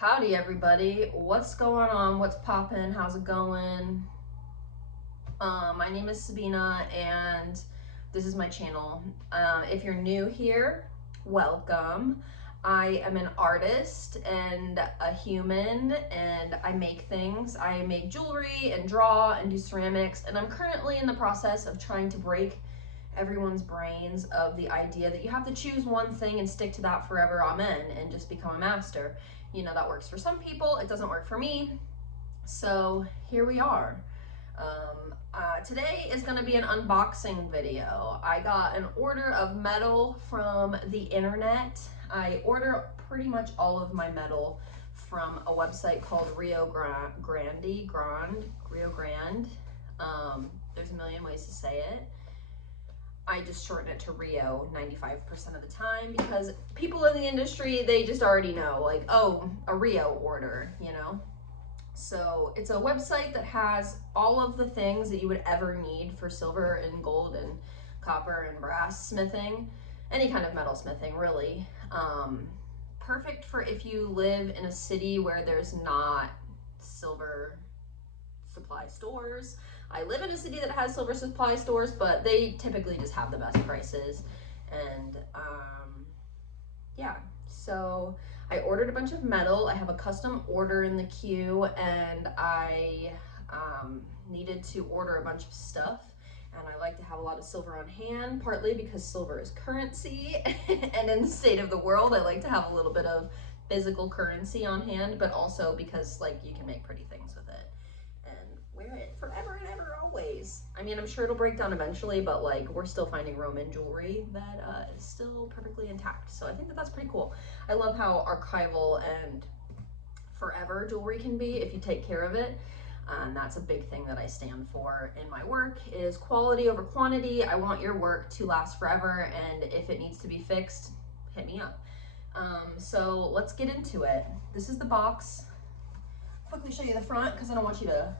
Howdy everybody, what's going on, what's poppin', how's it going? My name is Sabina and this is my channel. If you're new here, welcome. I am an artist and a human and I make things. I make jewelry and draw and do ceramics, and I'm currently in the process of trying to break everyone's brains of the idea that you have to choose one thing and stick to that forever, amen, and just become a master. You know, that works for some people, it doesn't work for me. So here we are. Today is going to be an unboxing video. I got an order of metal from the internet. I order pretty much all of my metal from a website called Rio Grande. There's a million ways to say it. I just shorten it to Rio 95% of the time because people in the industry, they just already know, like, oh, a Rio order, you know? So it's a website that has all of the things that you would ever need for silver and gold and copper and brass smithing, any kind of metal smithing, really. Perfect for if you live in a city where there's not silver supply stores. I live in a city that has silver supply stores, but they typically just have the best prices. And yeah, so I ordered a bunch of metal. I have a custom order in the queue, and I needed to order a bunch of stuff. And I like to have a lot of silver on hand, partly because silver is currency. And in the state of the world, I like to have a little bit of physical currency on hand, but also because, like, you can make pretty things with it and wear it forever and ever, always. I mean, I'm sure it'll break down eventually, but like, we're still finding Roman jewelry that is still perfectly intact. So I think that that's pretty cool. I love how archival and forever jewelry can be if you take care of it. And that's a big thing that I stand for in my work, is quality over quantity. I want your work to last forever, and if it needs to be fixed, hit me up. So let's get into it. This is the box. Quickly show you the front because I don't want you to,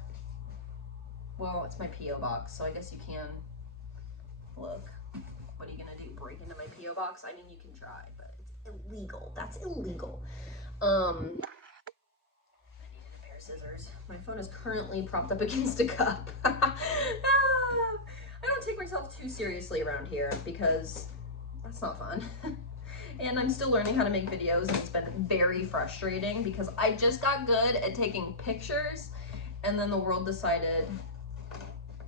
well, it's my P.O. box, so I guess you can look. What are you gonna do, break into my P.O. box? I mean, you can try, but it's illegal. That's illegal. I needed a pair of scissors. My phone is currently propped up against a cup. I don't take myself too seriously around here because that's not fun. And I'm still learning how to make videos, and it's been very frustrating because I just got good at taking pictures, and then the world decided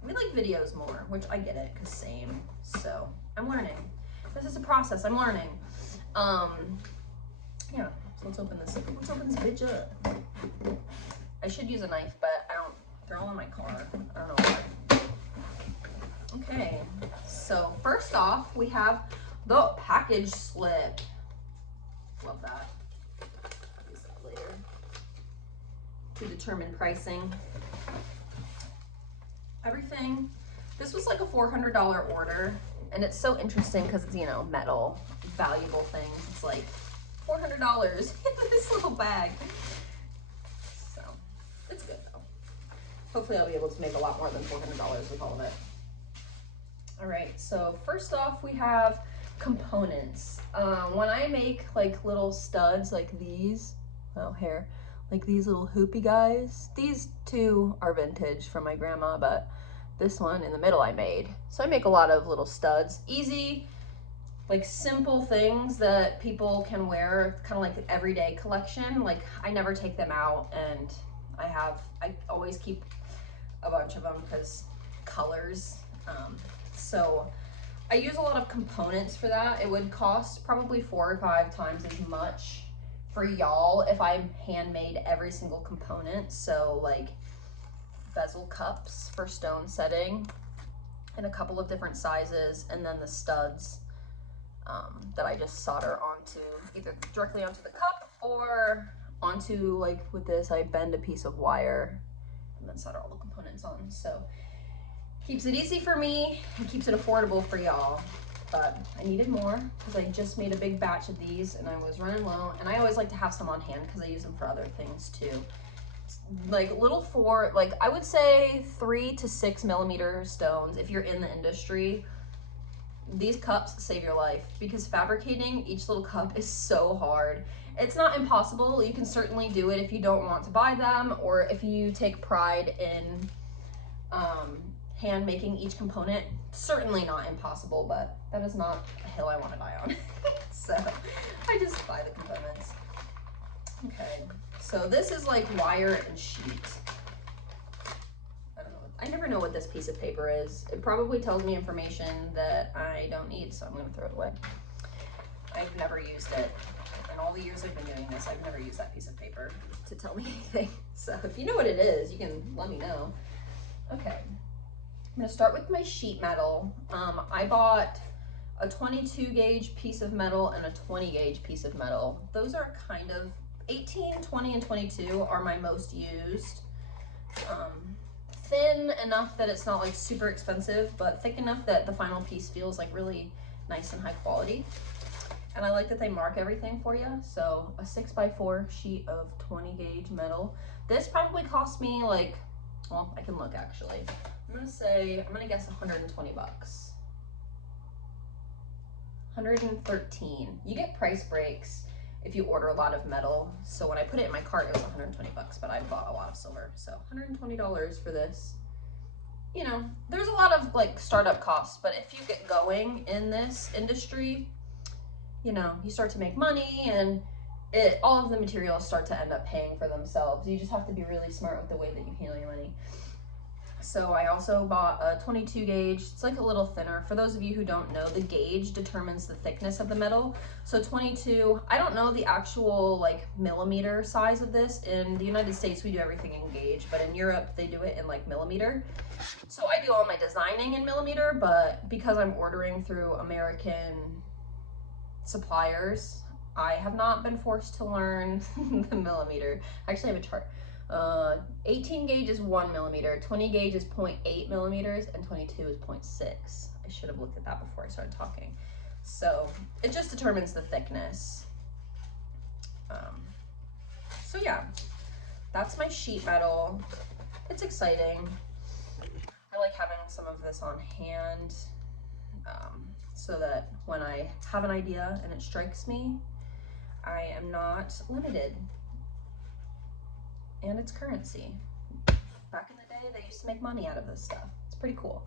we like videos more, which I get it, because same. So I'm learning. This is a process. I'm learning. Yeah, so let's open this bitch up. I should use a knife, but I don't. They're all in my car. I don't know why. Okay, so first off, we have the package slip. Love that. I'll use that later to determine pricing. Everything. This was like a $400 order, and it's so interesting because it's, you know, metal, valuable things. It's like $400 in this little bag. So it's good though. Hopefully I'll be able to make a lot more than $400 with all of it. All right, so first off, we have components. When I make like little studs like these, oh, here, like these little hoopy guys, these two are vintage from my grandma, but this one in the middle I made. So I make a lot of little studs, easy, like simple things that people can wear, kind of like an everyday collection. Like, I never take them out, and I always keep a bunch of them because colors. So I use a lot of components for that. It would cost probably 4 or 5 times as much for y'all if I handmade every single component. So like bezel cups for stone setting in a couple of different sizes, and then the studs that I just solder onto, either directly onto the cup or onto, like with this, I bend a piece of wire and then solder all the components on. So keeps it easy for me and keeps it affordable for y'all. But I needed more because I just made a big batch of these and I was running low, and I always like to have some on hand because I use them for other things too. Like little like I would say 3 to 6 millimeter stones. If you're in the industry, these cups save your life because fabricating each little cup is so hard, It's not impossible. You can certainly do it if you don't want to buy them, or if you take pride in hand making each component. Certainly not impossible, but that is not a hill I want to die on. So I just buy the components. Okay, so this is like wire and sheet. I don't know. I never know what this piece of paper is. It probably tells me information that I don't need, so I'm going to throw it away. I've never used it. In all the years I've been doing this, I've never used that piece of paper to tell me anything. So if you know what it is, you can let me know. Okay, I'm going to start with my sheet metal. I bought a 22 gauge piece of metal and a 20 gauge piece of metal. Those are kind of 18, 20, and 22 are my most used. Thin enough that it's not like super expensive, but thick enough that the final piece feels like really nice and high quality. And I like that they mark everything for you. So a 6x4 sheet of 20 gauge metal. This probably cost me like, well, I can look actually. I'm gonna guess 120 bucks. 113. You get price breaks if you order a lot of metal. So when I put it in my cart, it was 120 bucks, but I bought a lot of silver. So $120 for this. You know, there's a lot of like startup costs, but if you get going in this industry, you know, you start to make money and all of the materials start to end up paying for themselves. You just have to be really smart with the way that you handle your money. So I also bought a 22 gauge. It's like a little thinner. For those of you who don't know, the gauge determines the thickness of the metal. So 22, I don't know the actual like millimeter size of this. In the United States, we do everything in gauge, but in Europe, they do it in like millimeter. So I do all my designing in millimeter, but because I'm ordering through American suppliers, I have not been forced to learn the millimeter. I actually have a chart. 18 gauge is 1 millimeter, 20 gauge is 0.8 millimeters, and 22 is 0.6. I should have looked at that before I started talking. So it just determines the thickness. So yeah, that's my sheet metal. It's exciting. I like having some of this on hand so that when I have an idea and it strikes me, I am not limited. And it's currency. Back in the day, they used to make money out of this stuff. It's pretty cool.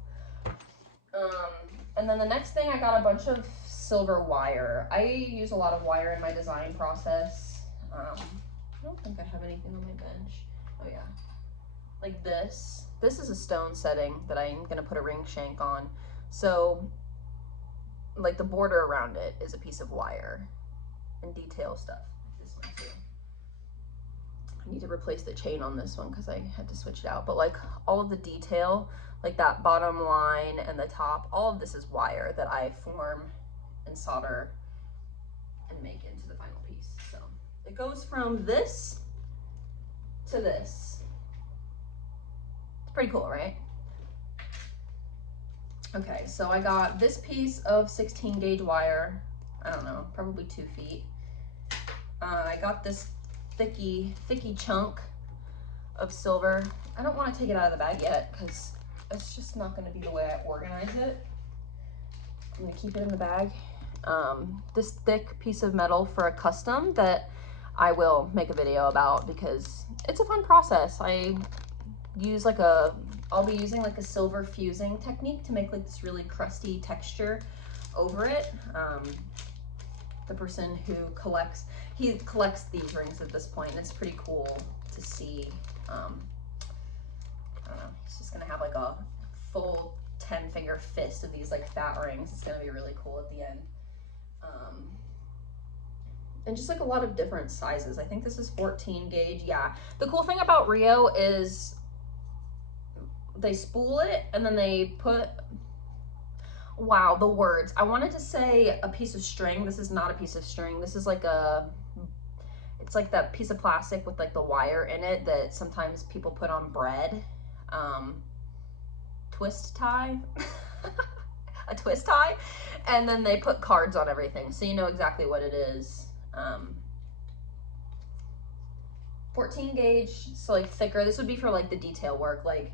And then the next thing, I got a bunch of silver wire. I use a lot of wire in my design process. I don't think I have anything on my bench. Oh yeah. Like this. This is a stone setting that I'm gonna put a ring shank on. So, like the border around it is a piece of wire and detail stuff. This one too. I need to replace the chain on this one because I had to switch it out. But like all of the detail, like that bottom line and the top, all of this is wire that I form and solder and make into the final piece. So it goes from this to this. It's pretty cool, right? Okay, so I got this piece of 16 gauge wire. I don't know, probably 2 feet. I got this thicky chunk of silver. I don't want to take it out of the bag yet because it's just not going to be the way I organize it. I'm going to keep it in the bag. This thick piece of metal for a custom that I will make a video about because it's a fun process. I use like I'll be using like a silver fusing technique to make like this really crusty texture over it. The person who collects these rings at this point, and it's pretty cool to see. I don't know, he's just gonna have like a full 10-finger fist of these like fat rings. It's gonna be really cool at the end. And just like a lot of different sizes. I think this is 14 gauge. Yeah, the cool thing about Rio is they spool it and then they put, wow, the words. I wanted to say a piece of string. This is not a piece of string. This is like it's like that piece of plastic with like the wire in it that sometimes people put on bread. Twist tie, a twist tie. And then they put cards on everything. So you know exactly what it is. 14 gauge, so like thicker. This would be for like the detail work, like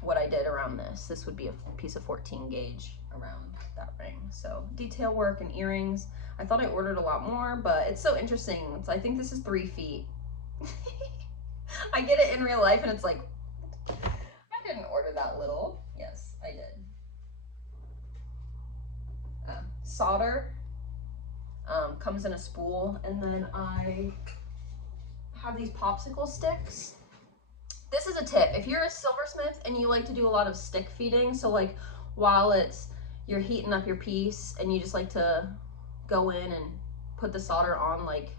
what I did around this. This would be a piece of 14 gauge. around that ring. So detail work and earrings. I thought I ordered a lot more, but it's so interesting. I think this is 3 feet. I get it in real life and it's like, I didn't order that little. Yes, I did. Solder comes in a spool, and then I have these popsicle sticks. This is a tip. If you're a silversmith and you like to do a lot of stick feeding, so like while you're heating up your piece and you just like to go in and put the solder on, like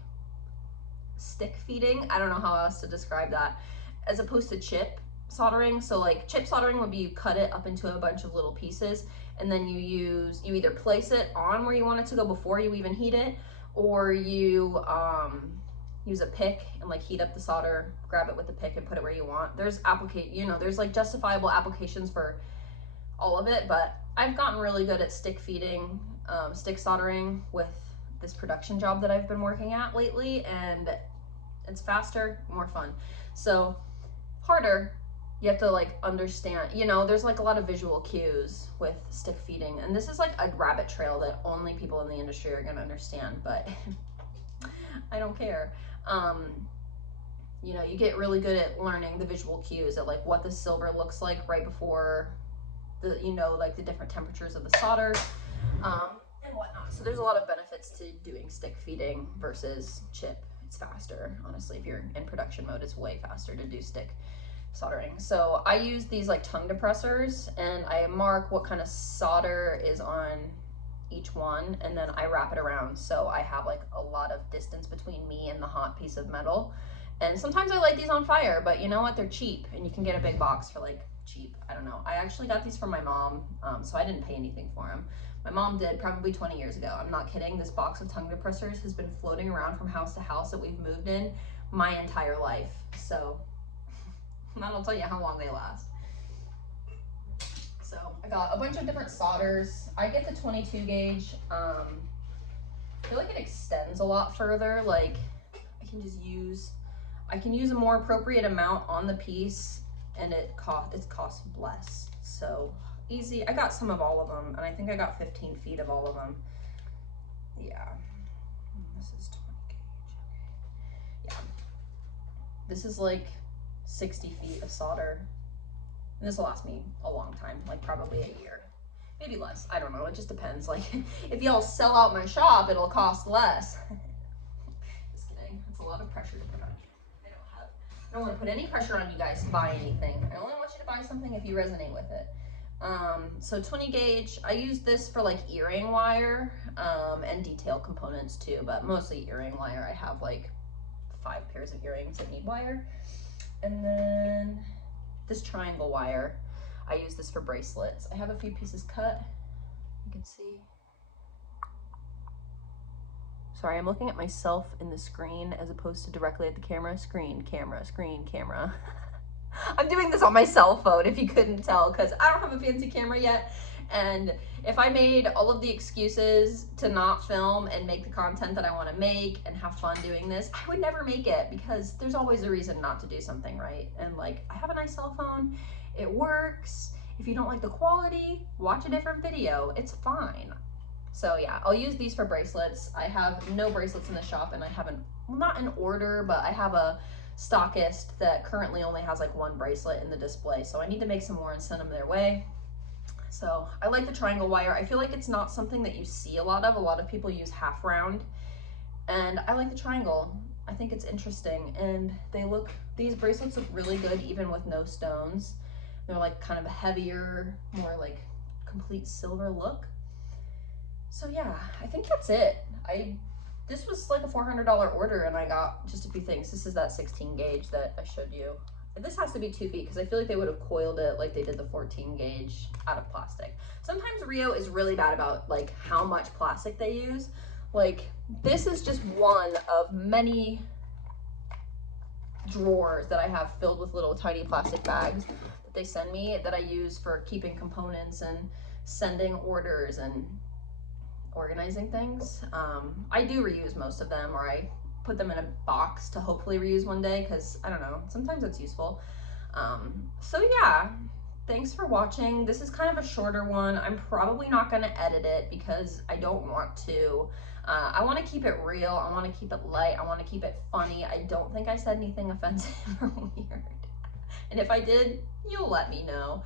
stick feeding, I don't know how else to describe that, as opposed to chip soldering. So like chip soldering would be you cut it up into a bunch of little pieces, and then you either place it on where you want it to go before you even heat it, or you use a pick and like heat up the solder, grab it with the pick and put it where you want. There's there's like justifiable applications for all of it, but I've gotten really good at stick feeding, stick soldering with this production job that I've been working at lately, and it's faster, more fun. So harder, you have to like understand, there's like a lot of visual cues with stick feeding, and this is like a rabbit trail that only people in the industry are gonna understand, but I don't care. You get really good at learning the visual cues at like what the silver looks like right before the, like the different temperatures of the solder, and whatnot. So there's a lot of benefits to doing stick feeding versus chip. It's faster, honestly. If you're in production mode, it's way faster to do stick soldering. So I use these like tongue depressors, and I mark what kind of solder is on each one, and then I wrap it around so I have like a lot of distance between me and the hot piece of metal. And sometimes I light these on fire, but you know what, they're cheap, and you can get a big box for like cheap. I don't know, I actually got these from my mom, so I didn't pay anything for them. My mom did probably 20 years ago. I'm not kidding. This box of tongue depressors has been floating around from house to house that we've moved in my entire life, so that'll tell you how long they last. So I got a bunch of different solders. I get the 22 gauge. I feel like it extends a lot further. Like I can use a more appropriate amount on the piece, and it costs less. So easy. I got some of all of them, and I think I got 15 feet of all of them. Yeah. This is 20 gauge. Yeah. This is like 60 feet of solder. And this will last me a long time, like probably a year, maybe less. I don't know. It just depends. Like if y'all sell out my shop, it'll cost less. Just kidding. It's a lot of pressure to put on. I don't want to put any pressure on you guys to buy anything. I only want you to buy something if you resonate with it. So 20 gauge, I use this for like earring wire, and detail components too, but mostly earring wire. I have like 5 pairs of earrings that need wire. And then this triangle wire, I use this for bracelets. I have a few pieces cut, you can see. Sorry, I'm looking at myself in the screen as opposed to directly at the camera. Screen, camera, screen, camera. I'm doing this on my cell phone if you couldn't tell, because I don't have a fancy camera yet. And if I made all of the excuses to not film and make the content that I want to make and have fun doing this, I would never make it, because there's always a reason not to do something, right? And like, I have a nice cell phone, it works. If you don't like the quality, watch a different video, it's fine. So yeah, I'll use these for bracelets. I have no bracelets in the shop, and I haven't, well, not in order, but I have a stockist that currently only has like 1 bracelet in the display. So I need to make some more and send them their way. So I like the triangle wire. I feel like it's not something that you see a lot of. A lot of people use half round, and I like the triangle. I think it's interesting, and these bracelets look really good even with no stones. They're like kind of a heavier, more like complete silver look. So yeah, I think that's it. This was like a $400 order, and I got just a few things. This is that 16 gauge that I showed you. This has to be 2 feet, because I feel like they would have coiled it like they did the 14 gauge out of plastic. Sometimes Rio is really bad about like how much plastic they use. Like this is just one of many drawers that I have filled with little tiny plastic bags that they send me, that I use for keeping components and sending orders and organizing things. I do reuse most of them, or I put them in a box to hopefully reuse one day, because I don't know, sometimes it's useful. So yeah, thanks for watching. This is kind of a shorter one. I'm probably not going to edit it because I don't want to. I want to keep it real. I want to keep it light. I want to keep it funny. I don't think I said anything offensive or weird. And if I did, you'll let me know.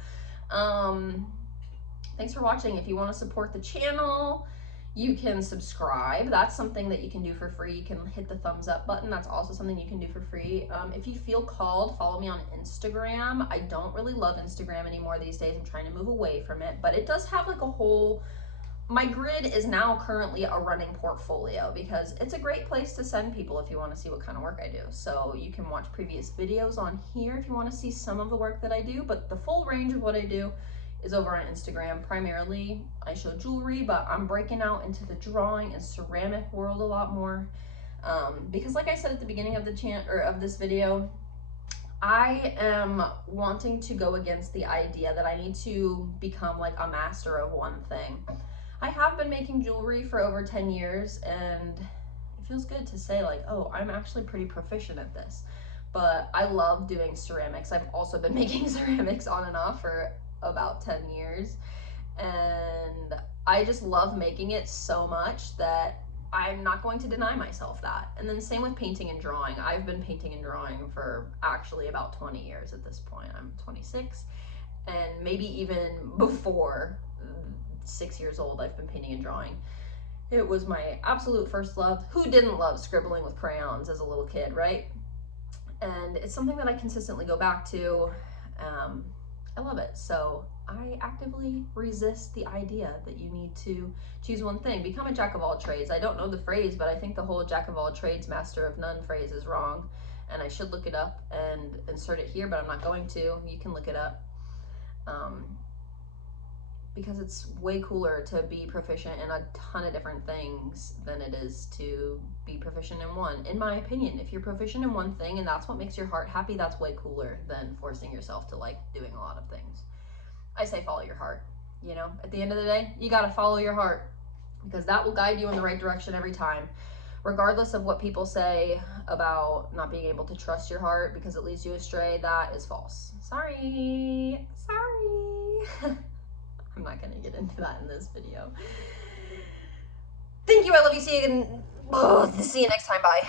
Thanks for watching. If you want to support the channel, you can subscribe. That's something that you can do for free. You can hit the thumbs up button. That's also something you can do for free. If you feel called, follow me on Instagram. I don't really love Instagram anymore these days. I'm trying to move away from it, but it does have like a whole, my grid is now currently a running portfolio because it's a great place to send people if you want to see what kind of work I do. So you can watch previous videos on here if you want to see some of the work that I do, but the full range of what I do is over on Instagram. Primarily, I show jewelry, but I'm breaking out into the drawing and ceramic world a lot more. Because like I said at the beginning of this video, I am wanting to go against the idea that I need to become like a master of one thing. I have been making jewelry for over 10 years and it feels good to say like, oh, I'm actually pretty proficient at this. But I love doing ceramics. I've also been making ceramics on and off for about 10 years. And I just love making it so much that I'm not going to deny myself that. And then same with painting and drawing. I've been painting and drawing for actually about 20 years at this point. I'm 26, and maybe even before 6 years old, I've been painting and drawing. It was my absolute first love. Who didn't love scribbling with crayons as a little kid, right? And it's something that I consistently go back to. I love it. So I actively resist the idea that you need to choose one thing. Become a jack of all trades. I don't know the phrase, but I think the whole jack of all trades, master of none phrase is wrong. And I should look it up and insert it here, but I'm not going to. You can look it up. Because it's way cooler to be proficient in a ton of different things than it is to be proficient in one. In my opinion, if you're proficient in one thing and that's what makes your heart happy, that's way cooler than forcing yourself to like doing a lot of things. I say follow your heart. You know, at the end of the day, you got to follow your heart because that will guide you in the right direction every time. Regardless of what people say about not being able to trust your heart because it leads you astray, that is false. Sorry. I'm not going to get into that in this video. Thank you. I love you. See you next time. Bye.